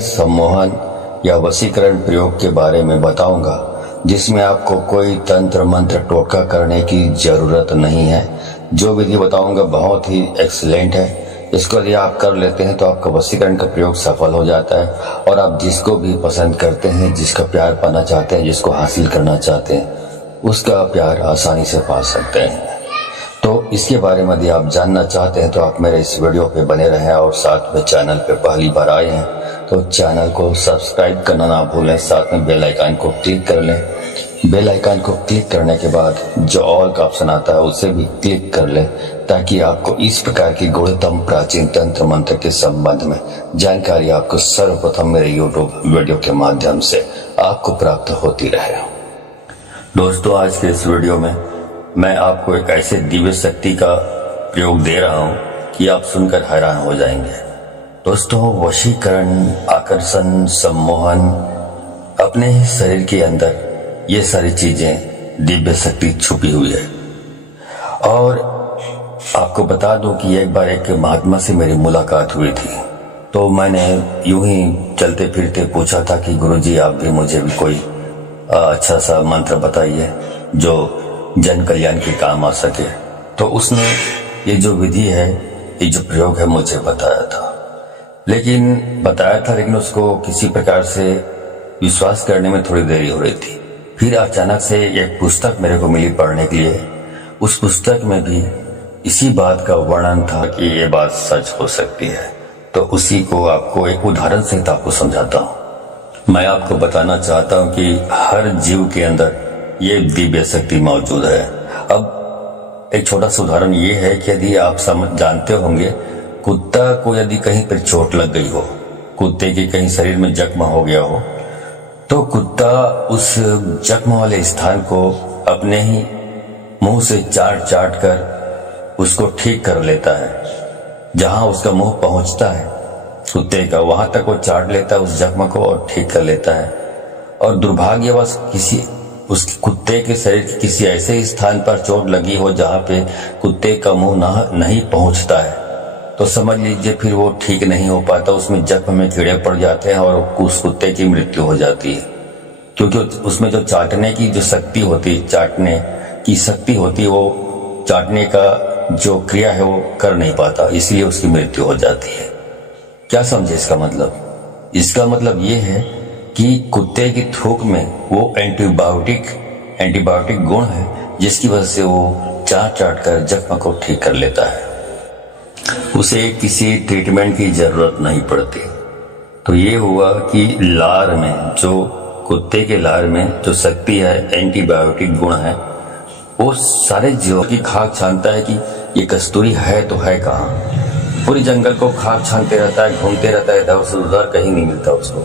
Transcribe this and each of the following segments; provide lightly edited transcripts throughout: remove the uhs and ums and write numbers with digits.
सम्मोहन या वशीकरण प्रयोग के बारे में बताऊंगा, जिसमें आपको कोई तंत्र मंत्र टोटका करने की जरूरत नहीं है। जो विधि बताऊंगा बहुत ही एक्सीलेंट है। इसको यदि आप कर लेते हैं तो आपका वशीकरण का प्रयोग सफल हो जाता है और आप जिसको भी पसंद करते हैं, जिसका प्यार पाना चाहते हैं, जिसको हासिल करना चाहते हैं, उसका प्यार आसानी से पा सकते हैं। तो इसके बारे में यदि आप जानना चाहते हैं तो आप मेरे इस वीडियो पे बने रहें और साथ में चैनल पे पहली बार आए हैं तो चैनल को सब्सक्राइब करना ना भूलें, साथ में बेल आइकन को क्लिक कर लें। बेल आइकन को क्लिक करने के बाद जो ऑल का ऑप्शन आता है उसे भी क्लिक कर लें, ताकि आपको इस प्रकार की गुणतम प्राचीन तंत्र मंत्र के संबंध में जानकारी आपको सर्वप्रथम मेरे यूट्यूब वीडियो के माध्यम से आपको प्राप्त होती रहे। दोस्तों, आज के इस वीडियो में मैं आपको एक ऐसे दिव्य शक्ति का प्रयोग दे रहा हूं कि आप सुनकर हैरान हो जाएंगे। दोस्तों, वशीकरण, आकर्षण, सम्मोहन, अपने ही शरीर के अंदर ये सारी चीजें दिव्य शक्ति छुपी हुई है। और आपको बता दूं कि एक बार एक महात्मा से मेरी मुलाकात हुई थी, तो मैंने यूं ही चलते फिरते पूछा था कि गुरुजी, आप भी मुझे भी कोई अच्छा सा मंत्र बताइए जो जन कल्याण के काम आ सके। तो उसने ये जो विधि है, ये जो प्रयोग है, मुझे बताया था। लेकिन उसको किसी प्रकार से विश्वास करने में थोड़ी देरी हो रही थी। फिर अचानक से एक पुस्तक मेरे को मिली पढ़ने के लिए। उस पुस्तक में भी इसी बात का वर्णन था कि ये बात सच हो सकती है। तो उसी को आपको एक उदाहरण सहित आपको समझाता हूँ। मैं आपको बताना चाहता हूँ कि हर जीव के अंदर ये दिव्य शक्ति मौजूद है। अब एक छोटा सा उदाहरण ये है कि यदि आप जानते होंगे, कुत्ता को यदि कहीं पर चोट लग गई हो, कुत्ते के कहीं शरीर में जख्म हो गया हो, तो कुत्ता उस जख्म वाले स्थान को अपने ही मुंह से चाट कर उसको ठीक कर लेता है। जहां उसका मुंह पहुंचता है कुत्ते का, वहां तक वो चाट लेता है उस जख्म को और ठीक कर लेता है। और दुर्भाग्यवश उस कुत्ते के शरीर के किसी ऐसे स्थान पर चोट लगी हो जहां पे कुत्ते का मुंह नहीं पहुंचता है, तो समझ लीजिए फिर वो ठीक नहीं हो पाता, उसमें जख्म में कीड़े पड़ जाते हैं और उस कुत्ते की मृत्यु हो जाती है। क्योंकि उसमें जो चाटने की जो शक्ति होती है, चाटने की शक्ति होती है, वो चाटने का जो क्रिया है वो कर नहीं पाता, इसलिए उसकी मृत्यु हो जाती है। क्या समझे इसका मतलब? इसका मतलब ये है कि कुत्ते की थूक में वो एंटीबायोटिक गुण है, जिसकी वजह से वो चाट कर जख्म को ठीक कर लेता है। उसे किसी ट्रीटमेंट की जरूरत नहीं पड़ती। तो ये हुआ कि लार में, जो कुत्ते के लार में जो शक्ति है, एंटीबायोटिक गुण है, वो सारे जीवों की खाक छानता है कि ये कस्तूरी है तो है कहाँ। पूरी जंगल को खाक छानते रहता है, घूमते रहता है, इधर से उधर, कहीं नहीं मिलता उसको।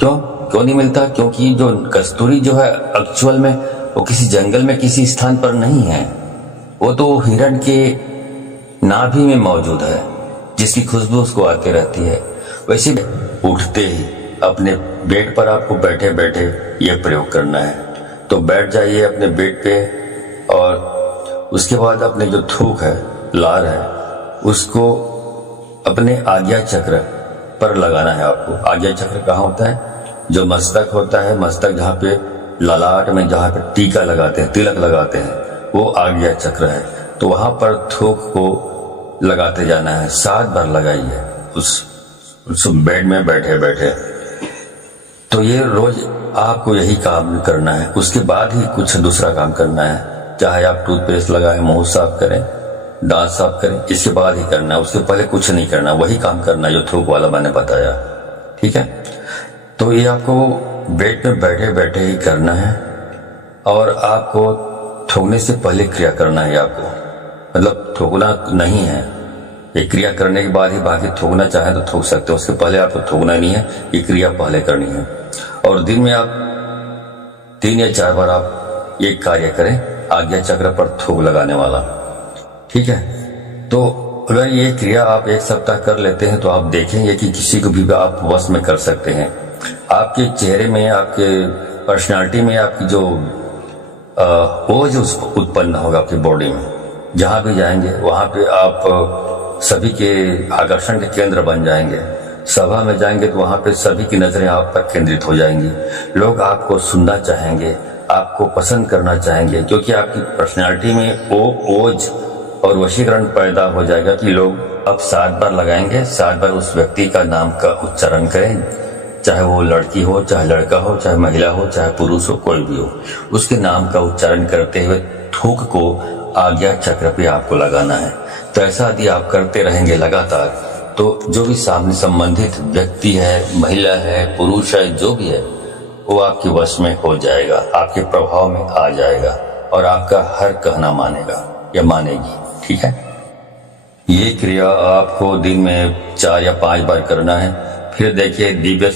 क्यों नहीं मिलता? क्योंकि जो कस्तूरी जो है एक्चुअल में वो किसी जंगल में किसी स्थान पर नहीं है, वो तो हिरण के नाभि में मौजूद है, जिसकी खुशबू उसको आती रहती है। वैसे उठते ही अपने बेड पर आपको बैठे बैठे ये प्रयोग करना है। तो बैठ जाइए अपने बेड पे और उसके बाद अपने जो थूक है, लार है, उसको अपने आज्ञा चक्र पर लगाना है आपको। आज्ञा चक्र कहाँ होता है? जो मस्तक होता है, मस्तक जहाँ पे ललाट में जहाँ पे टीका लगाते हैं, तिलक लगाते हैं, वो आज्ञा चक्र है। तो वहां पर थूक को लगाते जाना है। 7 बार लगाइए उस बेड में बैठे बैठे। तो ये रोज आपको यही काम करना है। उसके बाद ही कुछ दूसरा काम करना है। चाहे आप टूथपेस्ट लगाएं, मुंह साफ करें, दांत साफ करें, इसके बाद ही करना है। उसके पहले कुछ नहीं करना, वही काम करना है जो थूक वाला मैंने बताया। ठीक है? तो ये आपको बेड में बैठे बैठे ही करना है और आपको थूकने से पहले क्रिया करना है। आपको मतलब थूकना नहीं है, ये क्रिया करने के बाद ही बाकी थूकना चाहे तो थूक सकते हो। उसके पहले आपको थूकना नहीं है, ये क्रिया पहले करनी है। और दिन में आप 3 या 4 बार आप ये कार्य करें, आज्ञा चक्र पर थूक लगाने वाला। ठीक है? तो अगर ये क्रिया आप 1 सप्ताह कर लेते हैं तो आप देखेंगे कि किसी को भी आप वश में कर सकते हैं। आपके चेहरे में, आपके पर्सनालिटी में आपकी जो ओज उत्पन्न होगा आपकी बॉडी में, जहां भी जाएंगे वहां पे आप सभी के आकर्षण के केंद्र बन जाएंगे। सभा में जाएंगे तो वहां पे सभी की नजरें आप पर केंद्रित हो जाएंगी। लोग आपको सुनना चाहेंगे, आपको पसंद करना चाहेंगे, क्योंकि आपकी पर्सनैलिटी में वो ओज और वशीकरण पैदा हो जाएगा कि लोग अब 7 बार लगाएंगे, 7 बार उस व्यक्ति का नाम का उच्चारण करें, चाहे वो लड़की हो, चाहे लड़का हो, चाहे महिला हो, चाहे पुरुष हो, कोई भी हो, उसके नाम का उच्चारण करते हुए थूक को आज्ञा चक्र पे आपको लगाना है। तो ऐसा यदि आप करते रहेंगे लगातार, तो जो भी सामने संबंधित व्यक्ति है, महिला है, पुरुष है, जो भी है, वो आपके वश में हो जाएगा, आपके प्रभाव में आ जाएगा और आपका हर कहना मानेगा या मानेगी। ठीक है, ये क्रिया आपको दिन में 4 या 5 बार करना है। फिर देखिए दिव्य